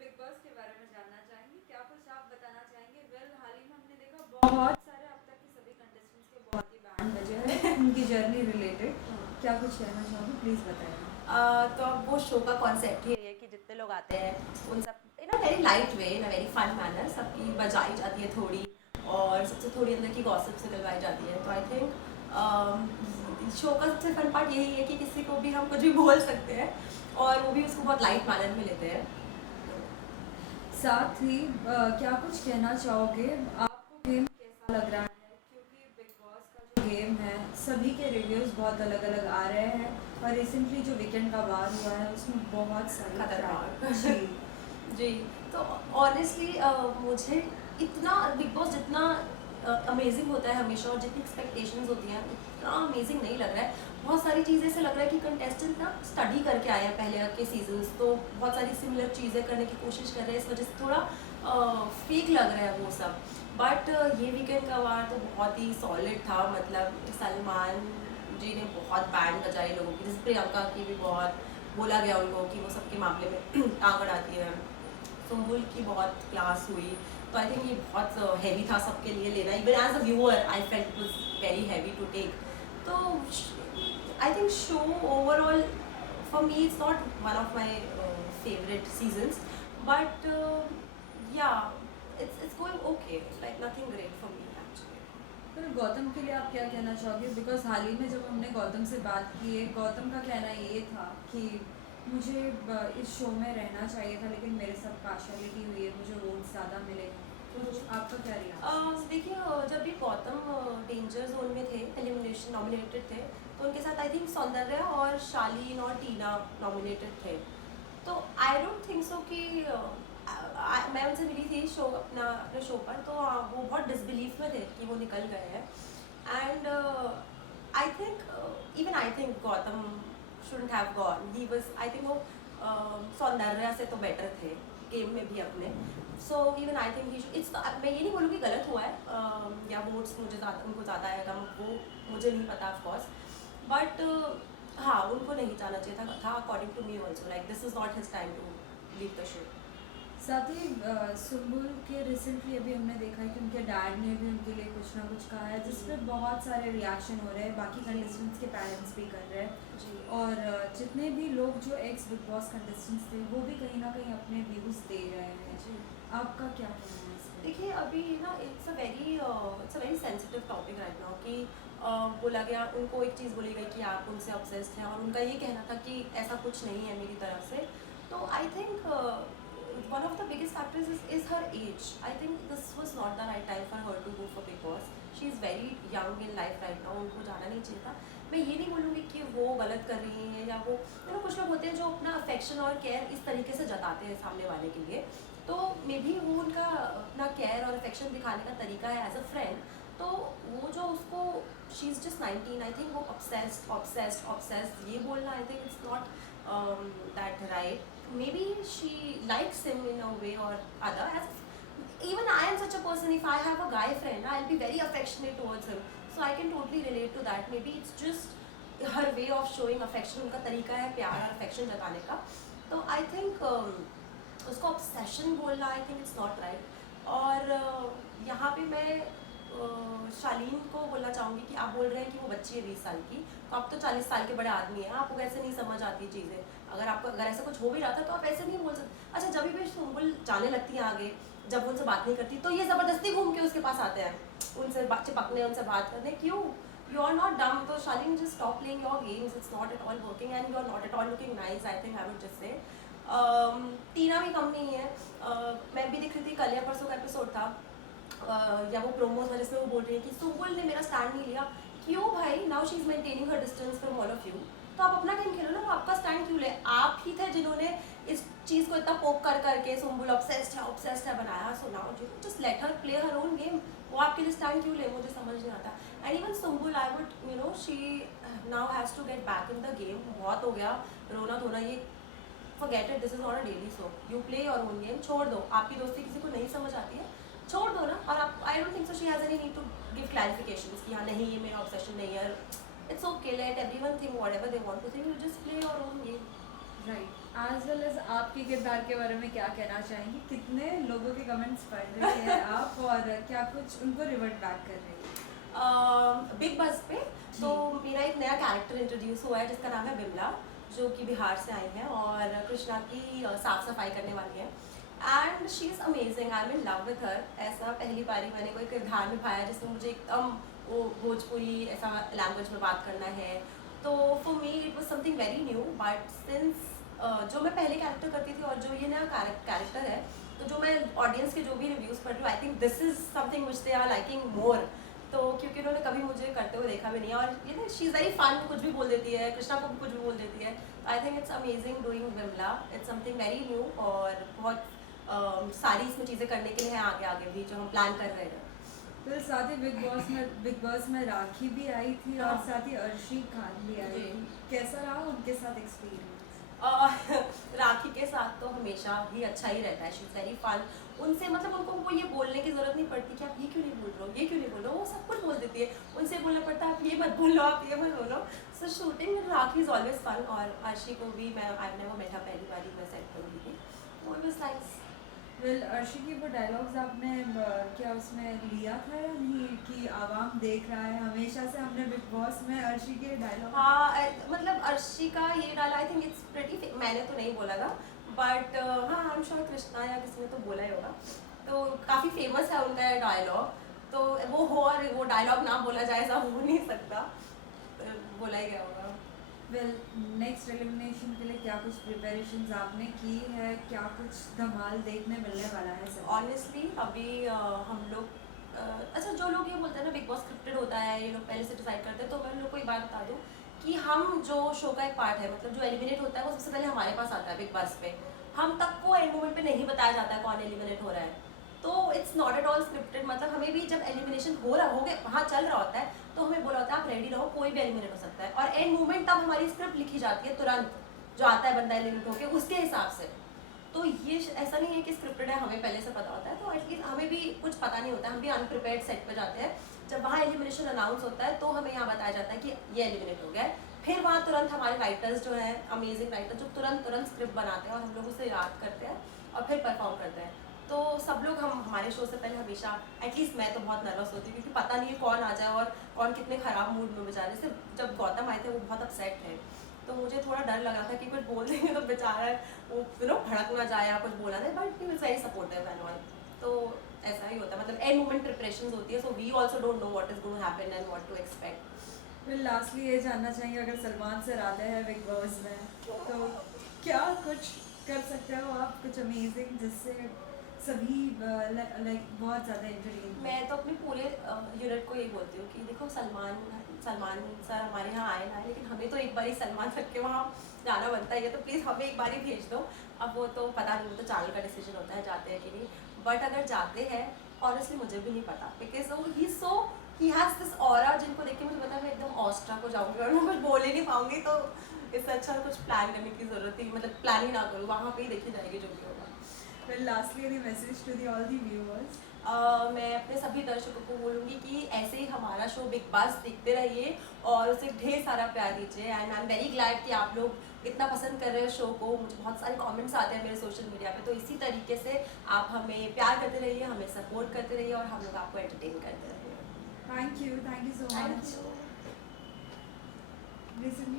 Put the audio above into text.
Big boss के बारे में जानना चाहेंगे, क्या कुछ आप बताना चाहेंगे? वेल हाल ही में हमने देखा बहुत सारे अब तक के सभी कंटेस्टेंट्स के बहुत ही बैंड बजे हैं उनकी जर्नी रिलेटेड। क्या कुछ कहना चाहोगे, प्लीज़ बताइए। तो अब वो शो का कॉन्सेप्ट ही है कि जितने लोग आते हैं उन सब in a very light way, in a very fun manner सबकी बजाई जाती है थोड़ी, और सबसे थोड़ी अंदर की गॉसिप्स निकलवाई जाती है। तो आई थिंक शो का सबसे फन पार्ट यही है कि किसी को भी हम कुछ भी बोल सकते हैं और वो भी उसको बहुत लाइट मैनर में लेते हैं। साथ ही क्या कुछ कहना चाहोगे, आपको गेम कैसा लग रहा है? क्योंकि बिग बॉस का जो गेम है सभी के रिव्यूज़ बहुत अलग अलग आ रहे हैं, और रिसेंटली जो वीकेंड का वार हुआ है उसमें बहुत सारी खतरनाक जी जी। तो ऑनेस्टली मुझे इतना बिग बॉस जितना अमेजिंग होता है हमेशा, और जितनी एक्सपेक्टेशंस होती हैं उतना अमेजिंग नहीं लग रहा है। बहुत सारी चीज़ें ऐसे लग रहा है कि कंटेस्टेंट ना स्टडी करके आए हैं पहले के सीजन्स, तो बहुत सारी सिमिलर चीज़ें करने की कोशिश कर रहे हैं, इस वजह से थोड़ा फेक लग रहा है वो सब। बट ये वीकेंड का वार तो बहुत ही सॉलिड था। मतलब सलमान जी ने बहुत बैंड बजाई लोगों की, जैसे प्रियंका की भी बहुत बोला गया उनको कि वो सबके मामले में टांग अड़ाती है। सुम्बुल की बहुत क्लास हुई। तो आई थिंक ये बहुत हैवी था सबके लिए लेना। Even as a viewer I felt it was very heavy to take. तो I think show overall for me it's not one of my favourite seasons, but yeah it's going okay, like nothing great for me actually. पर गौतम के लिए आप क्या कहना चाहोगे? Because हाल ही में जब हमने गौतम से बात की है, गौतम का कहना ये था कि मुझे इस शो में रहना चाहिए था, लेकिन मेरे साथ पार्शलिटी हुई है, मुझे वोट ज़्यादा मिले हैं। तो आपका क्या रिएक्शन? देखिए, जब भी गौतम डेंजर जोन में थे, एलिमिनेशन नॉमिनेटेड थे, तो उनके साथ आई थिंक सौंदर्या और शालीन और टीना नॉमिनेटेड थे। तो आई डोंट थिंक सो कि मैं उनसे मिली थी अपने शो पर, तो वो बहुत डिसबिलीफ में थे कि वो निकल गए हैं। And I think even I think Gautam shouldn't have gone. He was I think वो सौंदर्या से तो बेटर थे गेम में भी अपने। So even I think it's, मैं ये नहीं बोलूँगी गलत हुआ है, या वोट्स मुझे ज़्यादा उनको ज़्यादा है कम, वो मुझे नहीं पता ऑफकोर्स। बट हाँ, उनको नहीं जाना चाहिए था according to me also. Like this is not his time to leave the show. साथ ही सुम्बुल के रिसेंटली अभी हमने देखा है कि उनके डैड ने भी उनके लिए कुछ ना कुछ कहा है, जिस पे बहुत सारे रिएक्शन हो रहे हैं, बाकी कंटेस्टेंट्स के पेरेंट्स भी कर रहे हैं, जी। और जितने भी लोग जो एक्स बिग बॉस कंटेस्टेंट्स थे वो भी कहीं ना कहीं अपने व्यूज़ दे रहे हैं। जी। आपका क्या कहना है इस पे? देखिए, अभी ना it's a very sensitive topic right now कि बोला गया, उनको एक चीज़ बोली गई कि आप उनसे ऑब्सेस्ड हैं, और उनका ये कहना था कि ऐसा कुछ नहीं है मेरी तरफ से। तो I think one of the biggest factors is her age. I think this was not the right time for her to go for Big Boss. She is very young in life right now. उनको जाना नहीं चाहिए था। मैं ये नहीं बोलूँगी कि वो गलत कर रही हैं, या वो कुछ लोग होते हैं जो अपना अफेक्शन और केयर इस तरीके से जताते हैं सामने वाले के लिए। तो मे बी वो उनका अपना केयर और अफेक्शन दिखाने का तरीका है एज अ फ्रेंड। तो वो जो उसको, she is just 19, I think वो ऑब्सेस्ड ऑब्सेस्ड ऑब्सेस्ड ये बोलना, आई think it's not that right. Maybe she likes him in a way or other. Even I am such a person, if I have a guy friend, I'll be very affectionate towards him. So I can totally relate to that. Maybe it's just her way of showing affection, उनका तरीका है प्यार और affection जताने का। तो I think उसको obsession बोलना, I think it's not right. और यहाँ पे मैं शालीन को बोलना चाहूँगी कि आप बोल रहे हैं कि वो बच्ची है 20 साल की, तो आप तो 40 साल के बड़े आदमी हैं, आपको कैसे नहीं समझ आती चीज़ें? अगर ऐसा कुछ हो भी रहा था तो आप ऐसे नहीं बोल सकते। अच्छा, जब भी सुम्बुल जाने लगती है आगे, जब उनसे बात नहीं करती, तो ये ज़बरदस्ती घूम के उसके पास आते हैं, उनसे चिपकने, उनसे बात करने। क्यों? You are not dumb. तो Shalin, just stop playing your games, it's not at all working and you are not at all looking nice, I think I would just say. Tina भी कम नहीं है। मैं भी देख रही थी, कल या परसों का एपिसोड था, या वो प्रोमोज वाले, इसमें वो बोल रही है कि सुम्बुल ने मेरा स्टैंड नहीं लिया। क्यों भाई? Now she is maintaining her distance from all of you. तो आप अपना गेम खेलो ना, वो आपका स्टैंड क्यों ले? आप ही थे जिन्होंने इस चीज़ को इतना पोक कर करके सुम्बुल ऑब्सेस्ड है बनाया। So now just let her play her own game. वो आपके लिए स्टैंड क्यों ले? मुझे समझ नहीं आता। And even Sumbul, I would she now has to get back in the game. बहुत हो गया रोना धोना, ये forget it, this is not a daily show. You play your own game, छोड़ दो। आपकी दोस्ती किसी को नहीं समझ आती है, छोड़ दो ना। और आप, I don't think so she has any need to give clarifications कि हाँ नहीं, ये मेरा ऑब्सेशन नहीं है। It's okay, let everyone think whatever they want to think, you just play your own game. Right. As well as आपके किरदार के बारे में क्या कहना चाहेंगी? कितने लोगों के कमेंट्स पढ़ रही है आप और क्या कुछ उनको रिवर्ट बैक कर रही है? बिग बस पे जी। तो मेरा एक नया कैरेक्टर इंट्रोड्यूस हुआ है जिसका नाम है बिमला, जो कि बिहार से आई है और कृष्णा की साफ सफाई करने वाली है। And she is amazing, I am in love with her. ऐसा पहली बारी मैंने कोई किरदार निभाया जिसमें मुझे एकदम वो भोजपुरी ऐसा लैंग्वेज में बात करना है। तो for me it was something very new, but since जो मैं पहले कैरेक्टर करती थी और जो ये नया कैरेक्टर है, तो जो मैं ऑडियंस के जो भी रिव्यूज़ पढ़ रही हूँ, I think this is something which they are liking more. तो क्योंकि उन्होंने कभी मुझे करते हुए देखा भी नहीं है और ये ना शी इज़ वेरी फन, कुछ भी बोल देती है, कृष्णा को भी कुछ भी बोल देती है। I think it's amazing doing Vimla, it's something very new और बहुत सारी इसमें चीज़ें करने के लिए हैं आगे आगे भी जो हम प्लान कर रहे हैं। फिर साथ ही बिग बॉस में राखी भी आई थी और हाँ। साथ ही अर्शी खान भी आई जी। थी। कैसा रहा उनके साथ एक्सपीरियंस? राखी के साथ तो हमेशा ही अच्छा ही रहता है, शी इज़ वेरी फन। उनसे मतलब उनको वो ये बोलने की ज़रूरत नहीं पड़ती कि आप ये क्यों नहीं बोल रहे हो, ये क्यों नहीं बोल रहे हो, वो सब कुछ बोल देती है। उनसे बोलना पड़ता है आप ये मत बोलो, आप ये मत बोलो। So shooting with Rakhi is always fun और अर्शी को भी मैं आई नेवर मेट हर, पहली बारी मैं सेट पर मिली थी, वो वाज नाइस। वेल अर्शी की वो डायलॉग्स आपने क्या उसमें लिया था या नहीं कि आवाम देख रहा है? हमेशा से हमने बिग बॉस में अर्शी के डायलॉग हाँ मतलब अर्शी का ये डाला, आई थिंक इट्स प्रेटी, मैंने तो नहीं बोला था, बट हाँ आई एम श्योर कृष्णा या किसी ने तो बोला ही होगा। तो काफ़ी फेमस है उनका डायलॉग, तो वो हो और वो डायलॉग ना बोला जाए ऐसा हो नहीं सकता, तो बोला ही गया होगा। वेल नेक्स्ट एलिमिनेशन के लिए क्या कुछ प्रिपरेशंस आपने की है? क्या कुछ धमाल देखने मिलने वाला है सर? ऑनेस्टली अभी हम लोग अच्छा, जो लोग ये बोलते हैं ना बिग बॉस स्क्रिप्टेड होता है, ये लोग पहले से डिसाइड करते हैं, तो मैं लोग को एक बात बता दूं कि हम जो शो का एक पार्ट है, मतलब जो एलिमिनेट होता है वो सबसे पहले हमारे पास आता है बिग बॉस पे। हम तक को एंड मोमेंट पे नहीं बताया जाता है कौन एलिमिनेट हो रहा है, तो it's not at all scripted. मतलब हमें भी जब एलिमिनेशन हो गया वहाँ चल रहा होता है, तो हमें बोला होता है आप रेडी रहो, कोई भी एलिमिनेट हो सकता है, और एंड मोमेंट तब हमारी स्क्रिप्ट लिखी जाती है तुरंत, जो आता है बंदा एलिमिनेट होकर उसके हिसाब से। तो ये ऐसा नहीं है कि स्क्रिप्टेड है, हमें पहले से पता होता है, तो एटलीस्ट हमें भी कुछ पता नहीं होता है, हम भी अनप्रिपेयर्ड सेट पर जाते हैं। जब वहाँ एलिमिनेशन अनाउंस होता है तो हमें यहाँ बताया जाता है कि ये एलिमिनेट हो गया है, फिर वहाँ तुरंत हमारे राइटर्स जो हैं, अमेजिंग राइटर, जो तुरंत तुरंत स्क्रिप्ट बनाते हैं और हम लोग उसे याद करते हैं और फिर परफॉर्म करते हैं। तो सब लोग हम हमारे शो से पहले हमेशा, एटलीस्ट मैं तो बहुत नर्वस होती हूँ क्योंकि पता नहीं है कौन आ जाए और कौन कितने ख़राब मूड में बेचारे। जैसे जब गौतम आए थे वो बहुत अपसेट थे, तो मुझे थोड़ा डर लगा था कि कुछ बोल देंगे तो बेचारा वो भड़क ना जाए या कुछ बोला नहीं, but he was very supportive and all. तो ऐसा ही होता है, मतलब एंड मोमेंट प्रिपरेशंस होती है, so we also don't know what is going to happen and what to expect. फिर लास्टली ये जानना चाहेंगे, अगर सलमान सर आते हैं बिग बॉस में तो क्या कुछ कर सकते हो आप, कुछ अमेजिंग जिससे सभी लाइक बहुत ज़्यादा एंटरटेन? मैं तो अपने पूरे यूनिट को यही बोलती हूँ कि देखो सलमान सर हमारे यहाँ आए ना आए, लेकिन हमें तो एक बार ही सलमान सर के वहाँ जाना बनता है, तो प्लीज़ हमें एक बार ही भेज दो। अब वो तो पता नहीं, वो तो चैनल का डिसीजन होता है जाते हैं कि नहीं, बट अगर जाते हैं ऑनेस्टली मुझे भी नहीं पता, because he has this aura जिनको देख के मुझे पता है मैं एकदम ऑस्ट्रा को जाऊँगी और मैं कुछ बोल ही नहीं पाऊँगी, तो इससे अच्छा कुछ प्लान करने की ज़रूरत ही, मतलब प्लान ही ना करूँ, वहाँ पे ही देखी जाएगी जो भी होगा। फिर lastly any message to the all the viewers? मैं अपने सभी दर्शकों को बोलूँगी कि ऐसे ही हमारा शो बिग बॉस देखते रहिए और उसे ढेर सारा प्यार दीजिए। And I am very glad कि आप लोग इतना पसंद कर रहे हैं शो को, मुझे बहुत सारे कमेंट्स आते हैं मेरे सोशल मीडिया पे, तो इसी तरीके से आप हमें प्यार करते रहिए, हमें सपोर्ट करते रहिए और हम लोग आपको एंटरटेन करते रहिए। Thank you so thank much. You. Recently